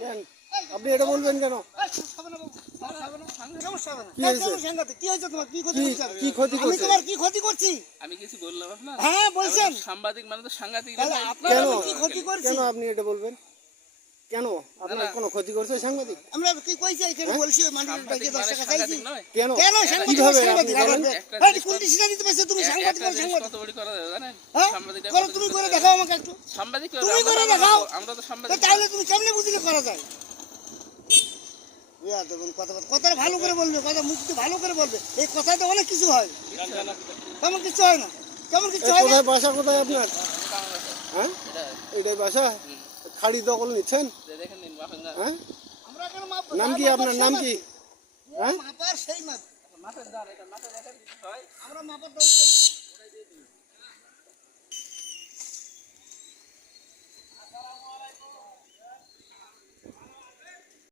কেন আপনি এটা বলবেন কেন? কি ক্ষতি করছে? কি ক্ষতি করছি আমি কিছু বললাম আপনার? হ্যাঁ বলছেন। সাংবাদিক মানে তো সাংঘাতিক। কেন কি ক্ষতি করছি? কেন আপনি এটা বলবেন? কেন আপনার কোনো ক্ষতি করছে সাংবাদিক? আমরা কি কইছি এখানে বলছি মানুষের ডাকে 10 টাকা চাইছি। কেন কেন সাংবাদিক সাংবাদিক এই কোন ডিসিশন নিতে পারছো তুমি সাংবাদিক সাংবাদিক কত বড় করা যাবে জানেন? সাংবাদিক করো তুমি করে দেখাও আমাকে একটু সাংবাদিক তুমি করে দেখাও আমরা তো সাংবাদিক। তাহলে তুমি কেমনে বুঝলে করা যায়? ইয়া দেখুন কথা ভালো করে বলবে, কথা মুখটি ভালো করে বলবে। এই কথাতে অনেক কিছু হয়। তেমন কিছু হয় না, তেমন কিছু হয় না। কোথায় বাসা কোথায় আপনার? হ্যাঁ এটাই বাসা? খাড়ি দখল নিচ্ছেন? হ্যাঁ আমরা কেন মাপ নাম কি আপনার? নাম কি? হ্যাঁ মাপার সেই মাপ মাথার দাঁড় এটা মাথার একটা বিষয়। আমরা মাপার দায়িত্ব